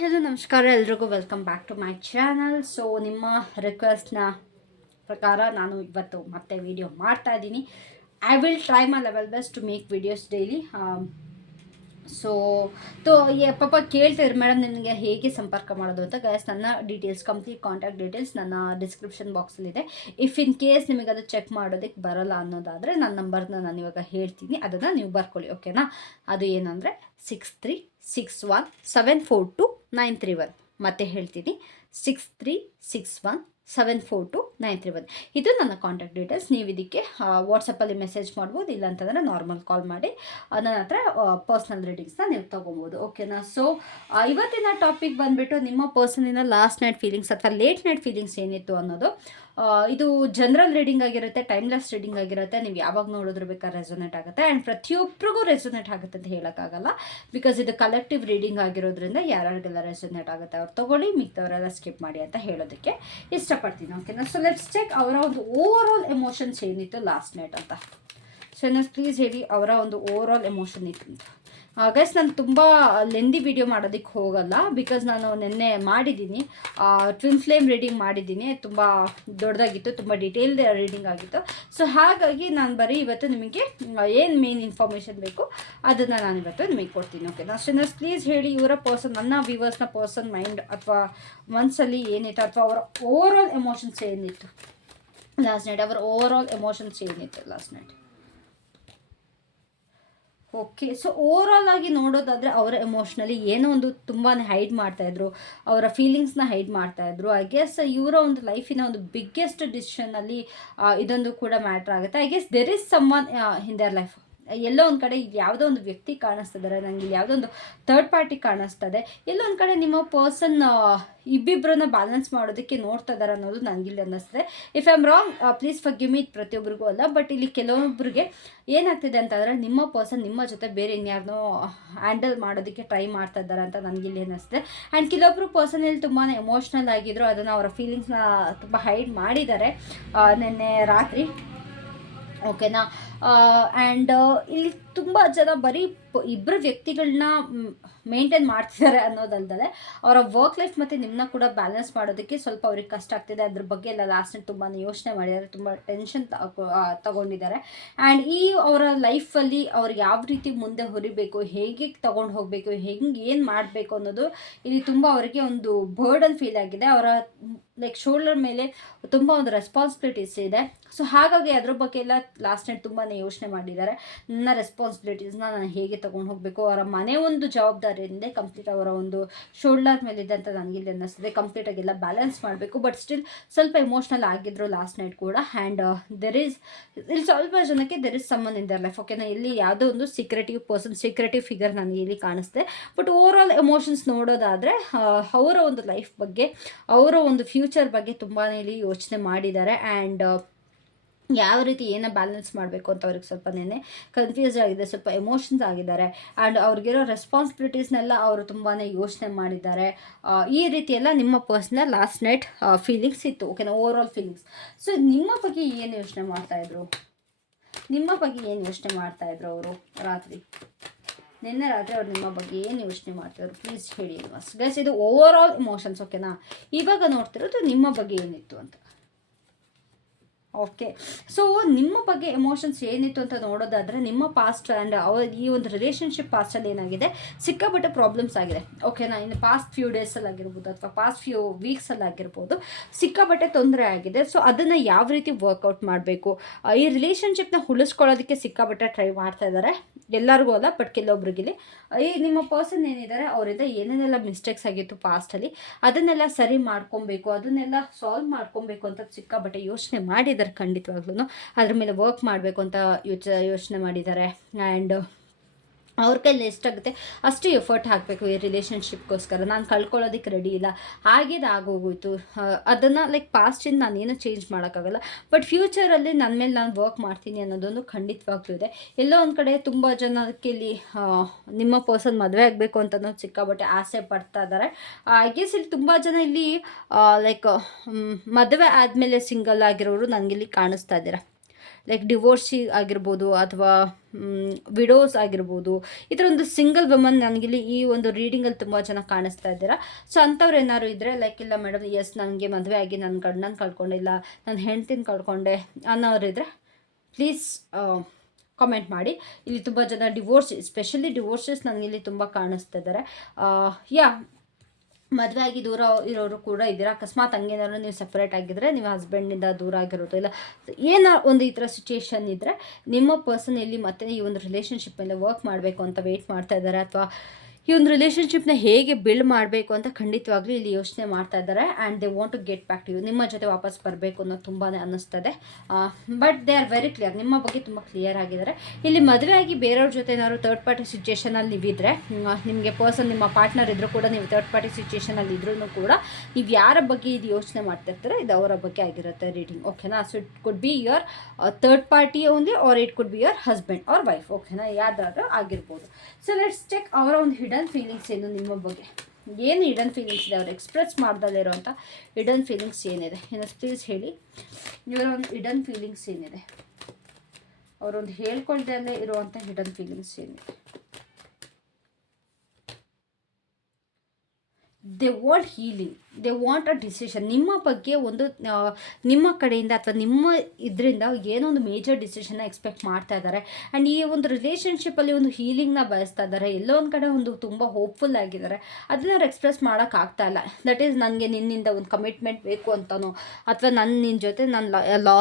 Hello ನಮಸ್ಕಾರ. ಎಲ್ರಿಗೂ welcome back to my channel so ನಿಮ್ಮ ರಿಕ್ವೆಸ್ಟ್ನ ಪ್ರಕಾರ ನಾನು ಇವತ್ತು ಮತ್ತೆ ವಿಡಿಯೋ ಮಾಡ್ತಾ ಇದ್ದೀನಿ. I will try my level best to make videos daily so ತೋ ಪಾಪ ಕೇಳ್ತಿದ್ರು ಮೇಡಮ್ ನಿಮಗೆ ಹೇಗೆ ಸಂಪರ್ಕ ಮಾಡೋದು ಅಂತ. ಗೈಸ್ ನನ್ನ ಡೀಟೇಲ್ಸ್ ಕಂಪ್ಲೀಟ್ ಕಾಂಟ್ಯಾಕ್ಟ್ ಡೀಟೇಲ್ಸ್ ನನ್ನ ಡಿಸ್ಕ್ರಿಪ್ಷನ್ ಬಾಕ್ಸಲ್ಲಿದೆ ಇಫ್ ಇನ್ ಕೇಸ್ ನಿಮಗೆ ಅದು ಚೆಕ್ ಮಾಡೋದಕ್ಕೆ ಬರಲ್ಲ ಅನ್ನೋದಾದರೆ, ನನ್ನ ನಂಬರ್ನ ನಾನು ಇವಾಗ ಹೇಳ್ತೀನಿ. ಅದನ್ನು ನೀವು ಬರ್ಕೊಳ್ಳಿ ಓಕೆನಾ ಅದು ಏನಂದರೆ six three six one seven four two nine three one. ಮತ್ತೆ ಹೇಳ್ತೀನಿ six three six one seven four two nine three one. ಇದು ನನ್ನ ಕಾಂಟ್ಯಾಕ್ಟ್ ಡೀಟೇಲ್ಸ್ ನೀವು ಇದಕ್ಕೆ ವಾಟ್ಸಪ್ಪಲ್ಲಿ ಮೆಸೇಜ್ ಮಾಡ್ಬೋದು ಇಲ್ಲ ಅಂತಂದರೆ ನಾರ್ಮಲ್ ಕಾಲ್ ಮಾಡಿ ನನ್ನ ಹತ್ರ ಪರ್ಸ್ನಲ್ ರೀಡಿಂಗ್ಸ್ನ ನೀವು ತೊಗೊಬೋದು. ಓಕೆನಾ ಸೊ ಇವತ್ತಿನ ಟಾಪಿಕ್ ಬಂದುಬಿಟ್ಟು ನಿಮ್ಮ ಪರ್ಸನಿನ ಲಾಸ್ಟ್ ನೈಟ್ ಫೀಲಿಂಗ್ಸ್ ಅಥವಾ ಲೇಟ್ ನೈಟ್ ಫೀಲಿಂಗ್ಸ್ ಏನಿತ್ತು ಅನ್ನೋದು ಇದು ಜನರಲ್ ರೀಡಿಂಗ್ ಆಗಿರುತ್ತೆ ಟೈಮ್ಲೆಸ್ ರೀಡಿಂಗ್ ಆಗಿರುತ್ತೆ. ನೀವು ಯಾವಾಗ ನೋಡಿದ್ರು ಬೇಕಾದ್ರೆ ರೆಸೊನೇಟ್ ಆಗುತ್ತೆ. ಆ್ಯಂಡ್ ಪ್ರತಿಯೊಬ್ಬರಿಗೂ ರೆಸೊನೇಟ್ ಆಗುತ್ತೆ ಅಂತ ಹೇಳೋಕ್ಕಾಗಲ್ಲ. ಬಿಕಾಸ್ ಇದು ಕಲೆಕ್ಟಿವ್ ರೀಡಿಂಗ್ ಆಗಿರೋದ್ರಿಂದ ಯಾರ್ಯಾರಿಗೆಲ್ಲ ರೆಸೊನೇಟ್ ಆಗುತ್ತೆ ಅವ್ರು ತೊಗೊಳ್ಳಿ, ಮಿಕ್ತವರೆಲ್ಲ ಸ್ಕಿಪ್ ಮಾಡಿ ಅಂತ ಹೇಳೋದಕ್ಕೆ ಇಷ್ಟಪಡ್ತೀನಿ. ಓಕೆನಾ ಸೊ ಲೆಟ್ಸ್ ಚೆಕ್ ಅವರ ಒಂದು ಓವರ್ ಆಲ್ ಎಮೋಷನ್ಸ್ ಏನಿತ್ತು ಲಾಸ್ಟ್ ನೈಟ್ ಅಂತ. ಸೊ ಪ್ಲೀಸ್ ಹೇಳಿ ಅವರ ಒಂದು ಓವರ್ ಆಲ್ ಎಮೋಷನ್ ಇತ್ತು ಅಂತ. ಗೈಸ್ ನಾನು ತುಂಬ ಲೆಂದಿ ವಿಡಿಯೋ ಮಾಡೋದಕ್ಕೆ ಹೋಗಲ್ಲ ಬಿಕಾಸ್ ನಾನು ನಿನ್ನೆ ಮಾಡಿದ್ದೀನಿ. ಟ್ವಿನ್ ಫ್ಲೇಮ್ ರೀಡಿಂಗ್ ಮಾಡಿದ್ದೀನಿ. ತುಂಬ ದೊಡ್ಡದಾಗಿತ್ತು, ತುಂಬ ಡೀಟೇಲ್ಡ್ ರೀಡಿಂಗ್ ಆಗಿತ್ತು. ಸೊ ಹಾಗಾಗಿ ನಾನು ಬರೀ ಇವತ್ತು ನಿಮಗೆ ಏನು ಮೇನ್ ಇನ್ಫಾರ್ಮೇಷನ್ ಬೇಕು ಅದನ್ನು ನಾನು ಇವತ್ತು ನಿಮಗೆ ಕೊಡ್ತೀನಿ ಓಕೆ ಅಷ್ಟೇ ಪ್ಲೀಸ್ ಹೇಳಿ ಇವರ ಪರ್ಸನ್ ನನ್ನ ವ್ಯೂವರ್ಸ್ನ ಪರ್ಸನ್ ಮೈಂಡ್ ಅಥವಾ ಮನಸ್ಸಲ್ಲಿ ಏನಿತ್ತು ಅಥವಾ ಅವರ ಓವರ್ ಆಲ್ ಎಮೋಷನ್ಸ್ ಏನಿತ್ತು? ಲಾಸ್ಟ್ ನೈಟ್ ಅವರ ಓವರ್ ಆಲ್ ಎಮೋಷನ್ಸ್ ಏನಿತ್ತು last night okay so overall ಆಗಿ ನೋಡೋದಾದರೆ ಅವರ ಎಮೋಷ್ನಲಿ ಏನೋ ಒಂದು ತುಂಬಾ ಹೈಡ್ ಮಾಡ್ತಾಯಿದ್ರು ಅವರ ಫೀಲಿಂಗ್ಸ್ನ ಹೈಡ್ ಮಾಡ್ತಾಯಿದ್ರು ಐ ಗೆಸ್ ಇವರ ಒಂದು ಲೈಫಿನ ಒಂದು ಬಿಗ್ಗೆಸ್ಟ್ ಡಿಸಿಷನಲ್ಲಿ ಇದೊಂದು ಕೂಡ ಮ್ಯಾಟ್ರ್ ಆಗುತ್ತೆ. I guess there is some in their life ಎಲ್ಲೋ ಒಂದು ಕಡೆ ಇಲ್ಲಿ ಯಾವುದೋ ಒಂದು ವ್ಯಕ್ತಿ ಕಾಣಿಸ್ತಿದ್ದಾರೆ ನನಗೆ ಇಲ್ಲಿ ಯಾವುದೋ ಒಂದು ಥರ್ಡ್ ಪಾರ್ಟಿ ಕಾಣಿಸ್ತದೆ. ಎಲ್ಲೋ ಒಂದು ಕಡೆ ನಿಮ್ಮ ಪರ್ಸನ್ ಇಬ್ಬಿಬ್ಬರನ್ನ ಬ್ಯಾಲೆನ್ಸ್ ಮಾಡೋದಕ್ಕೆ ನೋಡ್ತಾ ಇದ್ದಾರೆ ಅನ್ನೋದು ಇಲ್ಲಿ ಅನ್ನಿಸ್ತದೆ. If I am wrong please permit ಪ್ರತಿಯೊಬ್ಬರಿಗೂ ಅಲ್ಲ ಬಟ್ ಇಲ್ಲಿ ಕೆಲವೊಬ್ಬರಿಗೆ ಏನಾಗ್ತಿದೆ ಅಂತಂದರೆ ನಿಮ್ಮ ಪರ್ಸನ್ ನಿಮ್ಮ ಜೊತೆ ಬೇರೆ ಇನ್ಯಾರನ್ನೋ ಹ್ಯಾಂಡಲ್ ಮಾಡೋದಕ್ಕೆ ಟ್ರೈ ಮಾಡ್ತಾ ಇದ್ದಾರೆ ಅಂತ ಇಲ್ಲಿ ಅನ್ನಿಸ್ತದೆ. ಆ್ಯಂಡ್ ಕೆಲವೊಬ್ಬರು ಪರ್ಸನಲ್ಲಿ ತುಂಬಾ ಎಮೋಷ್ನಲ್ ಆಗಿದ್ರು, ಅದನ್ನು ಅವರ ಫೀಲಿಂಗ್ಸ್ನ ತುಂಬ ಹೈಡ್ ಮಾಡಿದ್ದಾರೆ. ನಿನ್ನೆ ರಾತ್ರಿ ಓಕೆನಾ ಆ್ಯಂಡ್ ಇಲ್ಲಿ ತುಂಬ ಜನ ಬರೀ ಇಬ್ಬರು ವ್ಯಕ್ತಿಗಳನ್ನ ಮೇಂಟೈನ್ ಮಾಡ್ತಿದ್ದಾರೆ ಅನ್ನೋದಲ್ದಲೆ ಅವರ ವರ್ಕ್ ಲೈಫ್ ಮತ್ತು ನಿಮ್ಮನ್ನ ಕೂಡ ಬ್ಯಾಲೆನ್ಸ್ ಮಾಡೋದಕ್ಕೆ ಸ್ವಲ್ಪ ಅವ್ರಿಗೆ ಕಷ್ಟ ಆಗ್ತಿದೆ. ಅದ್ರ ಬಗ್ಗೆ ಎಲ್ಲ ಲಾಸ್ಟ್ ತುಂಬಾ ಯೋಚನೆ ಮಾಡಿದ್ದಾರೆ ತುಂಬ ಟೆನ್ಷನ್ ತಗೊಂಡಿದ್ದಾರೆ. ಆ್ಯಂಡ್ ಈ ಅವರ ಲೈಫಲ್ಲಿ ಅವ್ರು ಯಾವ ರೀತಿ ಮುಂದೆ ಹೊರಿಬೇಕು, ಹೇಗೆ ತಗೊಂಡು ಹೋಗಬೇಕು, ಹೆಂಗೆ ಏನು ಮಾಡಬೇಕು ಅನ್ನೋದು ಇಲ್ಲಿ ತುಂಬ ಅವರಿಗೆ ಒಂದು ಬರ್ಡನ್ ಫೀಲ್ ಆಗಿದೆ. ಅವರ ಲೈಕ್ ಶೋಲ್ಡರ್ ಮೇಲೆ ತುಂಬ ಒಂದು ರೆಸ್ಪಾನ್ಸಿಬಿಲಿಟೀಸ್ ಇದೆ. ಸೊ ಹಾಗಾಗಿ ಅದ್ರ ಬಗ್ಗೆ ಎಲ್ಲ ಲಾಸ್ಟ್ ನೈಟ್ ತುಂಬಾ ಯೋಚನೆ ಮಾಡಿದ್ದಾರೆ. ನನ್ನ ರೆಸ್ಪಾನ್ಸಿಬಿಲಿಟೀಸ್ನ ನಾನು ಹೇಗೆ ತೊಗೊಂಡು ಹೋಗಬೇಕು? ಅವರ ಮನೆ ಒಂದು ಜವಾಬ್ದಾರಿಯಿಂದ ಕಂಪ್ಲೀಟ್ ಅವರ ಒಂದು ಶೋಲ್ಡರ್ ಮೇಲಿದೆ ಅಂತ ನನಗಿಲ್ಲಿ ಅನ್ನಿಸ್ತದೆ. ಕಂಪ್ಲೀಟಾಗಿ ಎಲ್ಲ ಬ್ಯಾಲೆನ್ಸ್ ಮಾಡಬೇಕು. ಬಟ್ ಸ್ಟಿಲ್ ಸ್ವಲ್ಪ ಎಮೋಷ್ನಲ್ ಆಗಿದ್ರು ಲಾಸ್ಟ್ ನೈಟ್ ಕೂಡ. ಆ್ಯಂಡ್ ದೆರ್ ಈಸ್ ಇಲ್ಲಿ ಸ್ವಲ್ಪ ಜನಕ್ಕೆ there is someone in their life ಓಕೆನಾ ಇಲ್ಲಿ ಯಾವುದೋ ಒಂದು ಸೀಕ್ರೆಟಿವ್ ಪರ್ಸನ್ ಸೀಕ್ರೆಟಿವ್ ಫಿಗರ್ ನನಗೆ ಇಲ್ಲಿ ಕಾಣಿಸ್ತೆ. ಬಟ್ ಓವರ್ ಆಲ್ ಎಮೋಷನ್ಸ್ ನೋಡೋದಾದರೆ ಅವರ ಒಂದು ಲೈಫ್ ಬಗ್ಗೆ, ಅವರ ಒಂದು ಫ್ಯೂಚರ್ ಬಗ್ಗೆ ತುಂಬಾ ಇಲ್ಲಿ ಯೋಚನೆ ಮಾಡಿದ್ದಾರೆ. ಆ್ಯಂಡ್ ಯಾವ ರೀತಿ ಏನೋ ಬ್ಯಾಲೆನ್ಸ್ ಮಾಡಬೇಕು ಅಂತ ಅವ್ರಿಗೆ ಸ್ವಲ್ಪ ನೆನೆ ಕನ್ಫ್ಯೂಸ್ ಆಗಿದೆ ಸ್ವಲ್ಪ ಎಮೋಷನ್ಸ್ ಆಗಿದ್ದಾರೆ. ಆ್ಯಂಡ್ ಅವ್ರಿಗಿರೋ ರೆಸ್ಪಾನ್ಸಿಬಿಲಿಟೀಸ್ನೆಲ್ಲ ಅವರು ತುಂಬಾ ಯೋಚನೆ ಮಾಡಿದ್ದಾರೆ. ಈ ರೀತಿ ಎಲ್ಲ ನಿಮ್ಮ ಪರ್ಸ್ನಲ್ ಲಾಸ್ಟ್ ನೈಟ್ ಫೀಲಿಂಗ್ಸ್ ಇತ್ತು ಓಕೆನಾ ಓವರ್ ಆಲ್ ಫೀಲಿಂಗ್ಸ್ ಸೊ ನಿಮ್ಮ ಬಗ್ಗೆ ಏನು ಯೋಚನೆ ಮಾಡ್ತಾಯಿದ್ರು ನಿಮ್ಮ ಬಗ್ಗೆ ಏನು ಯೋಚನೆ ಮಾಡ್ತಾಯಿದ್ರು ಅವರು ರಾತ್ರಿ? ನಿನ್ನೆ ರಾತ್ರಿ ಅವ್ರು ನಿಮ್ಮ ಬಗ್ಗೆ ಏನು ಯೋಚನೆ ಮಾಡ್ತಿದ್ರು ಪ್ಲೀಸ್ ಹೇಳಿ ಬಸ್ ಗೈಸ್ ಇದು ಓವರ್ ಆಲ್ ಇಮೋಷನ್ಸ್ ಓಕೆನಾ ಇವಾಗ ನೋಡ್ತಿರೋದು ನಿಮ್ಮ ಬಗ್ಗೆ ಏನಿತ್ತು ಅಂತ. ಓಕೆ ಸೊ ನಿಮ್ಮ ಬಗ್ಗೆ ಎಮೋಷನ್ಸ್ ಏನಿತ್ತು ಅಂತ ನೋಡೋದಾದರೆ, ನಿಮ್ಮ ಪಾಸ್ಟ್ ಆ್ಯಂಡ್ ಅವ್ರ ಈ ಒಂದು ರಿಲೇಷನ್ಶಿಪ್ ಪಾಸ್ಟಲ್ಲಿ ಏನಾಗಿದೆ? ಸಿಕ್ಕಾಪಟ್ಟೆ ಪ್ರಾಬ್ಲಮ್ಸ್ ಆಗಿದೆ. ಓಕೆನಾ ಇನ್ನು ಪಾಸ್ಟ್ ಫ್ಯೂ ಡೇಸಲ್ಲಿ ಆಗಿರ್ಬೋದು ಅಥವಾ ಪಾಸ್ಟ್ ಫ್ಯೂ ವೀಕ್ಸಲ್ಲಿ ಆಗಿರ್ಬೋದು ಸಿಕ್ಕಾಪಟ್ಟೆ ತೊಂದರೆ ಆಗಿದೆ. ಸೊ ಅದನ್ನು ಯಾವ ರೀತಿ ವರ್ಕೌಟ್ ಮಾಡಬೇಕು? ಈ ರಿಲೇಷನ್ಶಿಪ್ನ ಉಳಿಸ್ಕೊಳ್ಳೋದಕ್ಕೆ ಸಿಕ್ಕಾಪಟ್ಟೆ ಟ್ರೈ ಮಾಡ್ತಾ ಇದ್ದಾರೆ ಎಲ್ಲರಿಗೂ ಅಲ್ಲ ಬಟ್ ಕೆಲವೊಬ್ರಿಗಿಲ್ಲಿ. ಈ ನಿಮ್ಮ ಪರ್ಸನ್ ಏನಿದ್ದಾರೆ ಅವರಿಂದ ಏನೇನೆಲ್ಲ ಮಿಸ್ಟೇಕ್ಸ್ ಆಗಿತ್ತು ಪಾಸ್ಟಲ್ಲಿ ಅದನ್ನೆಲ್ಲ ಸರಿ ಮಾಡ್ಕೊಬೇಕು, ಅದನ್ನೆಲ್ಲ ಸಾಲ್ವ್ ಮಾಡ್ಕೊಬೇಕು ಅಂತ ಸಿಕ್ಕಾಪಟ್ಟೆ ಯೋಚನೆ ಮಾಡಿದ್ದಾರೆ. ಖಂಡಿತವಾಗ್ಲೂ ಅದ್ರ ಮೇಲೆ ವರ್ಕ್ ಮಾಡಬೇಕು ಅಂತ ಯೋಚ ಯೋಚನೆ ಮಾಡಿದ್ದಾರೆ. ಆ್ಯಂಡ್ ಅವ್ರ ಕೈಲಿ ಎಷ್ಟಾಗುತ್ತೆ ಅಷ್ಟು ಎಫರ್ಟ್ ಹಾಕಬೇಕು ಈ ರಿಲೇಷನ್ಶಿಪ್ಗೋಸ್ಕರ ನಾನು ಕಳ್ಕೊಳ್ಳೋದಕ್ಕೆ ರೆಡಿ ಇಲ್ಲ. ಆಗಿದ್ದು ಆಗೋಗೋಯ್ತು. ಅದನ್ನು ಲೈಕ್ ಪಾಸ್ಟಿಂದ ನಾನೇನು ಚೇಂಜ್ ಮಾಡೋಕ್ಕಾಗಲ್ಲ. ಬಟ್ ಫ್ಯೂಚರಲ್ಲಿ ನನ್ನ ಮೇಲೆ ನಾನು ವರ್ಕ್ ಮಾಡ್ತೀನಿ ಅನ್ನೋದೊಂದು ಖಂಡಿತವಾಗ್ಲೂ ಎಲ್ಲೋ ಒಂದು ಕಡೆ ತುಂಬ ಜನಕ್ಕೆ ಇಲ್ಲಿ ನಿಮ್ಮ ಪರ್ಸನ್ ಮದುವೆ ಆಗಬೇಕು ಅಂತ ಅನ್ನೋದು ಸಿಕ್ಕಾಬಟ್ಟೆ ಆಸೆ ಪಡ್ತಾ ಇದ್ದಾರೆ ಐ ಗೆಸ್ ಇಲ್ಲಿ ತುಂಬ ಜನ ಇಲ್ಲಿ ಲೈಕ್ ಮದುವೆ ಆದಮೇಲೆ ಸಿಂಗಲ್ ಆಗಿರೋರು ನನಗಿಲ್ಲಿ ಕಾಣಿಸ್ತಾ ಇದ್ದೀರಾ ಲೈಕ್ ಡಿವೋರ್ಸಿ ಆಗಿರ್ಬೋದು ಅಥವಾ ವಿಡೋಸ್ ಆಗಿರ್ಬೋದು, ಈ ಥರ ಒಂದು ಸಿಂಗಲ್ ವುಮನ್ ನನಗಿಲ್ಲಿ ಈ ಒಂದು ರೀಡಿಂಗಲ್ಲಿ ತುಂಬ ಚೆನ್ನಾಗಿ ಕಾಣಿಸ್ತಾ ಇದ್ದೀರಾ. ಸೊ ಅಂಥವ್ರು ಏನಾದ್ರು ಇದ್ದರೆ ಲೈಕ್ ಇಲ್ಲ ಮೇಡಮ್ ಎಸ್ ನನಗೆ ಮದುವೆ ಆಗಿ ನನ್ನ ಗಂಡನ ಕಳ್ಕೊಂಡಿಲ್ಲ ನನ್ನ ಹೆಂಡ್ತಿನ ಕಳ್ಕೊಂಡೆ ಅನ್ನೋರಿದ್ರೆ ಪ್ಲೀಸ್ ಕಾಮೆಂಟ್ ಮಾಡಿ. ಇಲ್ಲಿ ತುಂಬ ಜನ ಡಿವೋರ್ಸ್ ಸ್ಪೆಷಲಿ ಡಿವೋರ್ಸಸ್ ನನಗಿಲ್ಲಿ ತುಂಬ ಕಾಣಿಸ್ತಾ ಇದ್ದಾರೆ. ಯಾ ಮದುವೆ ಆಗಿ ದೂರ ಇರೋರು ಕೂಡ ಇದ್ದೀರಾ? ಅಕಸ್ಮಾತ್ ಹಂಗೇನಾದ್ರು ನೀವು ಸಪ್ರೇಟ್ ಆಗಿದ್ರೆ ನೀವು ಹಸ್ಬೆಂಡಿಂದ ದೂರ ಆಗಿರೋದು ಇಲ್ಲ? ಏನೋ ಒಂದು ಈ ಥರ ಸಿಚುಯೇಷನ್ ಇದ್ದರೆ ನಿಮ್ಮ ಪರ್ಸನ್ ಎಲ್ಲಿ ಮತ್ತೆ ಈ ಒಂದು ರಿಲೇಷನ್ಶಿಪ್ಪಲ್ಲಿ ವರ್ಕ್ ಮಾಡಬೇಕು ಅಂತ ವೆಯ್ಟ್ ಮಾಡ್ತಾ ಇದ್ದಾರೆ? ಅಥವಾ ಈ ಒಂದು ರಿಲೇಷನ್ಶಿಪ್ನ ಹೇಗೆ ಬಿಲ್ಡ್ ಮಾಡಬೇಕು ಅಂತ ಖಂಡಿತವಾಗ್ಲೂ ಇಲ್ಲಿ ಯೋಚನೆ ಮಾಡ್ತಾ ಇದ್ದಾರೆ and they want to get back to you ನಿಮ್ಮ ಜೊತೆ ವಾಪಸ್ ಬರಬೇಕು ಅನ್ನೋದು ತುಂಬಾ ಅನ್ನಿಸ್ತದೆ. But they are very clear ನಿಮ್ಮ ಬಗ್ಗೆ ತುಂಬ ಕ್ಲಿಯರ್ ಆಗಿದ್ದಾರೆ. ಇಲ್ಲಿ ಮದುವೆ ಆಗಿ ಬೇರೆಯವ್ರ ಜೊತೆ ಏನಾದ್ರು ತರ್ಡ್ ಪಾರ್ಟಿ ಸಿಚುಯೇಷನಲ್ಲಿ ನೀವಿದ್ರೆ ನಿಮಗೆ ಪರ್ಸನ್ ನಿಮ್ಮ ಪಾರ್ಟ್ನರ್ ಇದ್ದರೂ ಕೂಡ ನೀವು ತರ್ಡ್ ಪಾರ್ಟಿ ಸಿಚುಯೇಷನಲ್ಲಿ ಇದ್ರೂ ಕೂಡ ನೀವು ಯಾರ ಬಗ್ಗೆ ಇದು ಯೋಚನೆ ಮಾಡ್ತಾ ಇರ್ತೀರ ಇದು ಅವರ ಬಗ್ಗೆ ಆಗಿರುತ್ತೆ ರೀಡಿಂಗ್ ಓಕೆನಾ so it could be your third party only or it could be your husband or wife ಓಕೆನಾ ಯಾವ್ದಾದ್ರೂ ಆಗಿರ್ಬೋದು. ಸೊ ಲೆಟ್ಸ್ ಚೆಕ್ ಅವರ ಒಂದು ಹಿಡನ್ ಫೀಲಿಂಗ್ಸ್ ಏನು ನಿಮ್ಮ ಬಗ್ಗೆ? ಏನು ಹಿಡನ್ ಫೀಲಿಂಗ್ಸ್ ಇದೆ? ಅವ್ರು ಎಕ್ಸ್ಪ್ರೆಸ್ ಮಾಡ್ದಲ್ಲೇ ಇರೋವಂಥ ಹಿಡನ್ ಫೀಲಿಂಗ್ಸ್ ಏನಿದೆ? ಏನು ಪ್ಲೀಸ್ ಹೇಳಿ. ಇವರ ಒಂದು ಹಿಡನ್ ಫೀಲಿಂಗ್ಸ್ ಏನಿದೆ? ಅವರೊಂದು ಹೇಳ್ಕೊಳ್ದಲ್ಲೇ ಇರುವಂಥ ಹಿಡನ್ ಫೀಲಿಂಗ್ಸ್ ಏನಿದೆ? They want healing they want a decision ನಿಮ್ಮ ಬಗ್ಗೆ ಒಂದು ನಿಮ್ಮ ಕಡೆಯಿಂದ ಅಥವಾ ನಿಮ್ಮ ಇದರಿಂದ ಏನೋ ಒಂದು ಮೇಜರ್ ಡಿಸಿಷನ್ನ ಎಕ್ಸ್ಪೆಕ್ಟ್ ಮಾಡ್ತಾ ಇದ್ದಾರೆ. ಆ್ಯಂಡ್ ಈ ಒಂದು ರಿಲೇಷನ್ಶಿಪ್ಪಲ್ಲಿ ಒಂದು ಹೀಲಿಂಗ್ನ ಬಯಸ್ತಾ ಇದ್ದಾರೆ. ಎಲ್ಲೋ ಒಂದು ಕಡೆ ಒಂದು ತುಂಬ ಹೋಪ್ಫುಲ್ ಆಗಿದ್ದಾರೆ. ಅದನ್ನ ಅವ್ರು ಎಕ್ಸ್ಪ್ರೆಸ್ ಮಾಡೋಕ್ಕಾಗ್ತಾ ಇಲ್ಲ. ದಟ್ ಈಸ್ ನನಗೆ ನಿನ್ನಿಂದ ಒಂದು ಕಮಿಟ್ಮೆಂಟ್ ಬೇಕು ಅಂತನೋ, ಅಥವಾ ನನ್ನ ನಿನ್ನ ಜೊತೆ ನನ್ನ ಲಾ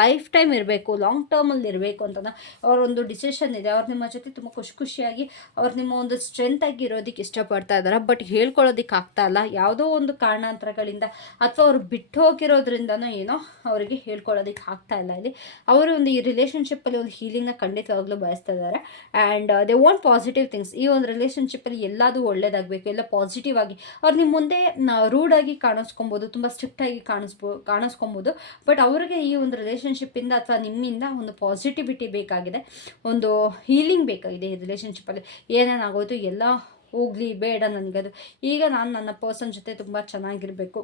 ಲೈಫ್ ಟೈಮ್ ಇರಬೇಕು, ಲಾಂಗ್ ಟರ್ಮಲ್ಲಿ ಇರಬೇಕು ಅಂತ ಅವರೊಂದು ಡಿಸಿಷನ್ ಇದೆ. ಅವ್ರು ನಿಮ್ಮ ಜೊತೆ ತುಂಬ ಖುಷಿ ಖುಷಿಯಾಗಿ ಅವ್ರು ನಿಮ್ಮ ಒಂದು ಸ್ಟ್ರೆಂತ್ ಆಗಿ ಇರೋದಕ್ಕೆ ಇಷ್ಟಪಡ್ತಾ ಇದ್ದಾರೆ ಬಟ್ ಹೇಳ್ಕೊಳ್ಳೋದಕ್ಕೆ ಆಗ್ತಾ ಇಲ್ಲ. ಯಾವುದೋ ಒಂದು ಕಾರಣಾಂತರಗಳಿಂದ ಅಥವಾ ಅವ್ರು ಬಿಟ್ಟು ಹೋಗಿರೋದ್ರಿಂದನೋ ಏನೋ ಅವರಿಗೆ ಹೇಳ್ಕೊಳ್ಳೋದಕ್ಕೆ ಆಗ್ತಾ ಇಲ್ಲ ಇಲ್ಲಿ. ಅವರು ಒಂದು ಈ ರಿಲೇಷನ್ಶಿಪ್ಪಲ್ಲಿ ಒಂದು ಹೀಲಿಂಗ್ನ ಖಂಡಿತವಾಗ್ಲೂ ಬಯಸ್ತಾ ಇದ್ದಾರೆ and they want positive things ಈ ಒಂದು ರಿಲೇಷನ್ಶಿಪ್ಪಲ್ಲಿ ಎಲ್ಲದೂ ಒಳ್ಳೇದಾಗಬೇಕು, ಎಲ್ಲ ಪಾಸಿಟಿವ್ ಆಗಿ ಅವ್ರು ನಿಮ್ಮ ಮುಂದೆ ರೂಡಾಗಿ ಕಾಣಿಸ್ಕೊಬೋದು, ತುಂಬ ಸ್ಟ್ರಿಕ್ಟಾಗಿ ಕಾಣಿಸ್ಬೋ, ಕಾಣಿಸ್ಕೊಬೋದು. ಬಟ್ ಅವರಿಗೆ ಈ ಒಂದು ರಿಲೇಷನ್ಶಿಪ್ಪಿಂದ ಅಥವಾ ನಿಮ್ಮಿಂದ ಒಂದು ಪಾಸಿಟಿವಿಟಿ ಬೇಕಾಗಿದೆ, ಒಂದು ಹೀಲಿಂಗ್ ಬೇಕಾಗಿದೆ ಈ ರಿಲೇಷನ್ಶಿಪ್ಪಲ್ಲಿ ಏನೇನಾಗೋಯ್ತು ಎಲ್ಲ ಹೋಗಲಿ, ಬೇಡ ನನಗದು. ಈಗ ನಾನು ನನ್ನ ಪರ್ಸನ್ ಜೊತೆ ತುಂಬ ಚೆನ್ನಾಗಿರಬೇಕು.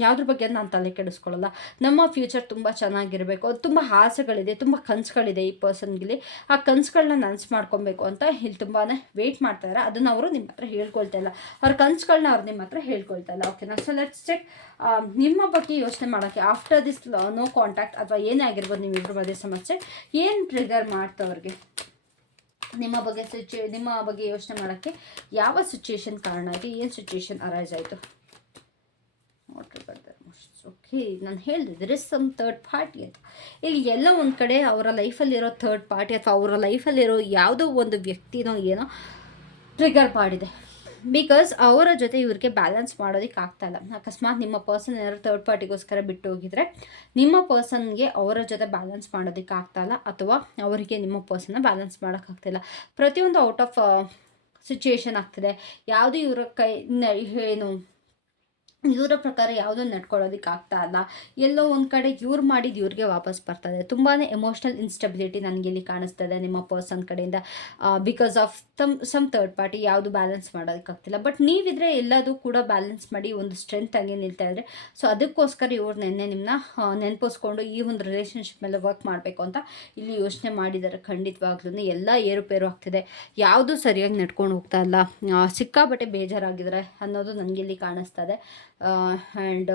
ಯಾವುದ್ರ ಬಗ್ಗೆ ನಾನು ತಲೆ ಕೆಡಿಸ್ಕೊಳ್ಳಲ್ಲ. ನಮ್ಮ ಫ್ಯೂಚರ್ ತುಂಬ ಚೆನ್ನಾಗಿರಬೇಕು. ಅದು ತುಂಬ ಆಸೆಗಳಿದೆ, ತುಂಬ ಕನಸುಗಳಿದೆ ಈ ಪರ್ಸನ್ಗೆ ಆ ಕನಸುಗಳನ್ನ ನನಸು ಮಾಡ್ಕೊಬೇಕು ಅಂತ ಇಲ್ಲಿ ತುಂಬಾ ವೆಯ್ಟ್ ಮಾಡ್ತಾರೆ ಅದನ್ನು ಅವರು ನಿಮ್ಮ ಹತ್ರ ಹೇಳ್ಕೊಳ್ತಾ ಇಲ್ಲ. ಅವ್ರ ಕನಸುಗಳನ್ನ ಅವ್ರು ನಿಮ್ಮ ಹತ್ರ ಹೇಳ್ಕೊಳ್ತಾ ಇಲ್ಲ. ಓಕೆನಾ ಸೊ ಲೆಟ್ಸ್ ಚೆಕ್ ನಿಮ್ಮ ಬಗ್ಗೆ ಯೋಚನೆ ಮಾಡೋಕ್ಕೆ ಆಫ್ಟರ್ ದಿಸ್ ನೋ ಕಾಂಟ್ಯಾಕ್ಟ್ ಅಥವಾ ಏನೇ ಆಗಿರ್ಬೋದು ನಿಮ್ಮಿಬ್ಬರ ಬಗ್ಗೆ ಸಮಸ್ಯೆ, ಏನು ಟ್ರಿಗರ್ ಮಾಡ್ತಾ ಅವ್ರಿಗೆ? ನಿಮ್ಮ ಬಗ್ಗೆ ಸಿಚು ನಿಮ್ಮ ಬಗ್ಗೆ ಯೋಚನೆ ಮಾಡೋಕ್ಕೆ ಯಾವ ಸಿಚುಯೇಷನ್ ಕಾರಣ ಆಯಿತು? ಏನು ಸಿಚುಯೇಷನ್ ಅರೈಸ್ ಆಯಿತು? ಓಕೆ ನಾನು ಹೇಳಿದೆ ಸಮ್ ಥರ್ಡ್ ಪಾರ್ಟಿ ಅಂತ. ಇಲ್ಲಿ ಎಲ್ಲ ಒಂದು ಕಡೆ ಅವರ ಲೈಫಲ್ಲಿರೋ ಥರ್ಡ್ ಪಾರ್ಟಿ ಅಥವಾ ಅವರ ಲೈಫಲ್ಲಿರೋ ಯಾವುದೋ ಒಂದು ವ್ಯಕ್ತಿನೋ ಏನೋ ಟ್ರಿಗರ್ ಮಾಡಿದೆ. ಬಿಕಾಸ್ ಅವರ ಜೊತೆ ಇವ್ರಿಗೆ ಬ್ಯಾಲೆನ್ಸ್ ಮಾಡೋದಕ್ಕೆ ಆಗ್ತಾ ಇಲ್ಲ. ಅಕಸ್ಮಾತ್ ನಿಮ್ಮ ಪರ್ಸನ್ ಏನಾದ್ರು ಥರ್ಡ್ ಪಾರ್ಟಿಗೋಸ್ಕರ ಬಿಟ್ಟು ಹೋಗಿದ್ರೆ ನಿಮ್ಮ ಪರ್ಸನ್ಗೆ ಅವರ ಜೊತೆ ಬ್ಯಾಲೆನ್ಸ್ ಮಾಡೋದಕ್ಕೆ ಆಗ್ತಾ ಇಲ್ಲ ಅಥವಾ ಅವರಿಗೆ ನಿಮ್ಮ ಪರ್ಸನ್ನ ಬ್ಯಾಲೆನ್ಸ್ ಮಾಡೋಕ್ಕಾಗ್ತಿಲ್ಲ ಪ್ರತಿಯೊಂದು ಔಟ್ ಆಫ್ ಸಿಚುಯೇಷನ್ ಆಗ್ತಿದೆ. ಯಾವುದು ಇವರ ಕೈ ಏನು ಇವರ ಪ್ರಕಾರ ಯಾವುದೂ ನಡ್ಕೊಳ್ಳೋದಕ್ಕೆ ಆಗ್ತಾ ಇಲ್ಲ. ಎಲ್ಲೋ ಒಂದು ಕಡೆ ಇವ್ರು ಮಾಡಿದ್ದು ಇವ್ರಿಗೆ ವಾಪಸ್ ಬರ್ತದೆ. ತುಂಬಾ ಎಮೋಷ್ನಲ್ ಇನ್ಸ್ಟೆಬಿಲಿಟಿ ನನಗೆ ಇಲ್ಲಿ ಇದೆ ನಿಮ್ಮ ಪರ್ಸನ್ ಕಡೆಯಿಂದ. Because of them some third party ಯಾವುದು ಬ್ಯಾಲೆನ್ಸ್ ಮಾಡೋದಕ್ಕಾಗ್ತಿಲ್ಲ ಬಟ್ ನೀವಿದ್ರೆ ಎಲ್ಲದೂ ಕೂಡ ಬ್ಯಾಲೆನ್ಸ್ ಮಾಡಿ ಒಂದು ಸ್ಟ್ರೆಂತ್ ಆಗಿ ನಿಲ್ತಾ ಇದ್ರೆ ಸೊ ಅದಕ್ಕೋಸ್ಕರ ಇವ್ರು ನೆನ್ನೆ ನಿಮ್ಮನ್ನ ನೆನಪಿಸ್ಕೊಂಡು ಈ ಒಂದು ರಿಲೇಷನ್ಶಿಪ್ ಮೇಲೆ ವರ್ಕ್ ಮಾಡಬೇಕು ಅಂತ ಇಲ್ಲಿ ಯೋಚನೆ ಮಾಡಿದ್ದಾರೆ ಖಂಡಿತವಾಗ್ಲೂ ಎಲ್ಲ ಏರುಪೇರು ಆಗ್ತಿದೆ. ಯಾವುದೂ ಸರಿಯಾಗಿ ನಡ್ಕೊಂಡು ಹೋಗ್ತಾ ಇಲ್ಲ. ಸಿಕ್ಕಾಪಟ್ಟೆ ಬೇಜಾರಾಗಿದ್ದಾರೆ ಅನ್ನೋದು ನನಗೆ ಇಲ್ಲಿ ಕಾಣಿಸ್ತದೆ. ಆ್ಯಂಡ್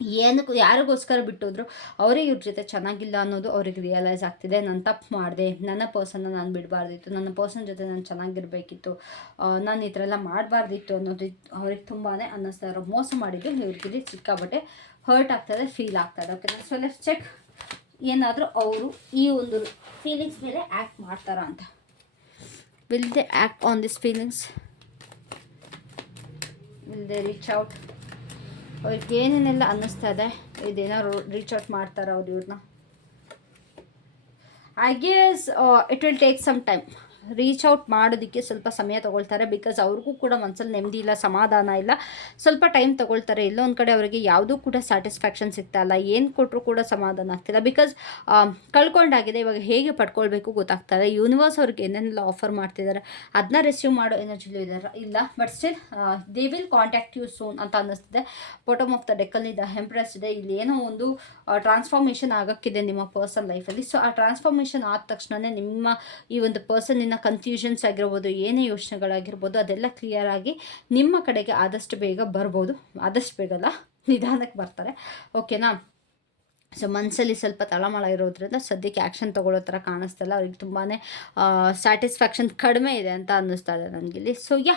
ಏನಕ್ಕೂ ಯಾರಿಗೋಸ್ಕರ ಬಿಟ್ಟಿದ್ರು ಅವರೇ ಇವ್ರ ಜೊತೆ ಚೆನ್ನಾಗಿಲ್ಲ ಅನ್ನೋದು ಅವ್ರಿಗೆ ರಿಯಲೈಸ್ ಆಗ್ತಿದೆ. ನಾನು ತಪ್ಪು ಮಾಡಿದೆ. ನನ್ನ ಪರ್ಸನ್ನ ನಾನು ಬಿಡಬಾರ್ದಿತ್ತು. ನನ್ನ ಪರ್ಸನ್ ಜೊತೆ ನಾನು ಚೆನ್ನಾಗಿರಬೇಕಿತ್ತು. ನಾನು ಈ ಥರ ಎಲ್ಲ ಮಾಡಬಾರ್ದಿತ್ತು ಅನ್ನೋದು ಅವ್ರಿಗೆ ತುಂಬಾ ಅನ್ನಿಸ್ತಾ ಇರೋ ಮೋಸ ಮಾಡಿದ್ದು ಇವ್ರಿಗೆ ಸಿಕ್ಕಾಬಟ್ಟೆ ಹರ್ಟ್ ಆಗ್ತದೆ ಫೀಲ್ ಆಗ್ತದೆ ಓಕೆ ಸೊ ಲೆಟ್ಸ್ ಚೆಕ್ ಏನಾದರೂ ಅವರು ಈ ಒಂದು ಫೀಲಿಂಗ್ಸ್ ಮೇಲೆ ಆ್ಯಕ್ಟ್ ಮಾಡ್ತಾರ ಅಂತ. Will they act on this feelings they reach out ಅವ್ರಿಗೆ ಏನೇನೆಲ್ಲ ಅನ್ನಿಸ್ತಾ ಇದೆ ಇದೇನಾದ್ರು ರೀಚ್ ಔಟ್ ಮಾಡ್ತಾರ ಅವ್ರು ಇವ್ರನ್ನ I guess it will take some time reach out ಮಾಡೋದಕ್ಕೆ ಸ್ವಲ್ಪ ಸಮಯ ತೊಗೊಳ್ತಾರೆ ಬಿಕಾಸ್ ಅವ್ರಿಗೂ ಕೂಡ ಮನಸ್ಸಲ್ಲಿ ನೆಮ್ಮದಿ ಇಲ್ಲ, ಸಮಾಧಾನ ಇಲ್ಲ. ಸ್ವಲ್ಪ ಟೈಮ್ ತೊಗೊಳ್ತಾರೆ. ಒಂದು ಕಡೆ ಅವರಿಗೆ ಯಾವುದೂ ಕೂಡ ಸ್ಯಾಟಿಸ್ಫ್ಯಾಕ್ಷನ್ ಸಿಗ್ತಾ ಇಲ್ಲ. ಏನು ಕೊಟ್ಟರು ಕೂಡ ಸಮಾಧಾನ ಆಗ್ತಿಲ್ಲ. ಬಿಕಾಸ್ ಕಳ್ಕೊಂಡಾಗಿದೆ, ಇವಾಗ ಹೇಗೆ ಪಡ್ಕೊಳ್ಬೇಕು ಗೊತ್ತಾಗ್ತಾರೆ ಯೂನಿವರ್ಸ್ ಅವ್ರಿಗೆ ಏನೇನೆಲ್ಲ ಆಫರ್ ಮಾಡ್ತಿದ್ದಾರೆ ಅದನ್ನ ರಿಸೀವ್ ಮಾಡೋ ಎನರ್ಜಿಲೂ ಇದ್ದಾರೆ ಇಲ್ಲ. But still they will contact you soon ಅಂತ ಅನ್ನಿಸ್ತಿದೆ. ಬಾಟಮ್ ಆಫ್ ದ ಡೆಕ್ಕಲ್ಲಿ ದ ಹೆಂಪ್ರೆಸ್ ಇದೆ. ಇಲ್ಲಿ ಏನೋ ಒಂದು ಟ್ರಾನ್ಸ್ಫಾರ್ಮೇಷನ್ ಆಗೋಕ್ಕಿದೆ ನಿಮ್ಮ ಪರ್ಸನ್ ಲೈಫಲ್ಲಿ ಸೊ ಆ ಟ್ರಾನ್ಸ್ಫಾರ್ಮೇಷನ್ ಆದ ತಕ್ಷಣವೇ ನಿಮ್ಮ ಈ ಒಂದು ಪರ್ಸನ್ನಿನ ಕನ್ಫ್ಯೂಷನ್ಸ್ ಆಗಿರ್ಬೋದು, ಏನೇ ಯೋಚನೆಗಳಾಗಿರ್ಬೋದು, ಅದೆಲ್ಲ ಕ್ಲಿಯರ್ ಆಗಿ ನಿಮ್ಮ ಕಡೆಗೆ ಆದಷ್ಟು ಬೇಗ ಬರ್ಬೋದು. ಆದಷ್ಟು ಬೇಗ ಅಲ್ಲ, ನಿಧಾನಕ್ಕೆ ಬರ್ತಾರೆ. ಓಕೆನಾ ಸೊ ಮನಸ್ಸಲ್ಲಿ ಸ್ವಲ್ಪ ತಳಮಳ ಇರೋದ್ರಿಂದ ಸದ್ಯಕ್ಕೆ ಆ್ಯಕ್ಷನ್ ತೊಗೊಳ್ಳೋ ಥರ ಕಾಣಿಸ್ತಲ್ಲ ಅವ್ರಿಗೆ ತುಂಬಾ ಸ್ಯಾಟಿಸ್ಫ್ಯಾಕ್ಷನ್ ಕಡಿಮೆ ಇದೆ ಅಂತ ಅನ್ನಿಸ್ತಾ ಇದೆ ನನಗಿಲ್ಲಿ. ಸೊ ಯಾ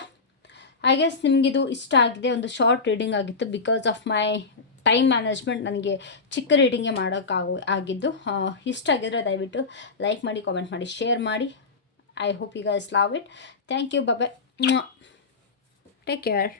ಐ ಗೆಸ್ ನಿಮಗಿದು ಇಷ್ಟ ಆಗಿದೆ. ಒಂದು ಶಾರ್ಟ್ ರೀಡಿಂಗ್ ಆಗಿತ್ತು. Because of my time management ನನಗೆ ಚಿಕ್ಕ ರೀಡಿಂಗೇ ಮಾಡೋಕ್ಕಾಗೋ, ಆಗಿದ್ದು ಇಷ್ಟ ಆಗಿದ್ರೆ ದಯವಿಟ್ಟು ಲೈಕ್ ಮಾಡಿ ಕಾಮೆಂಟ್ ಮಾಡಿ ಶೇರ್ ಮಾಡಿ. I hope you guys love it. Thank you. Bye bye. Take care.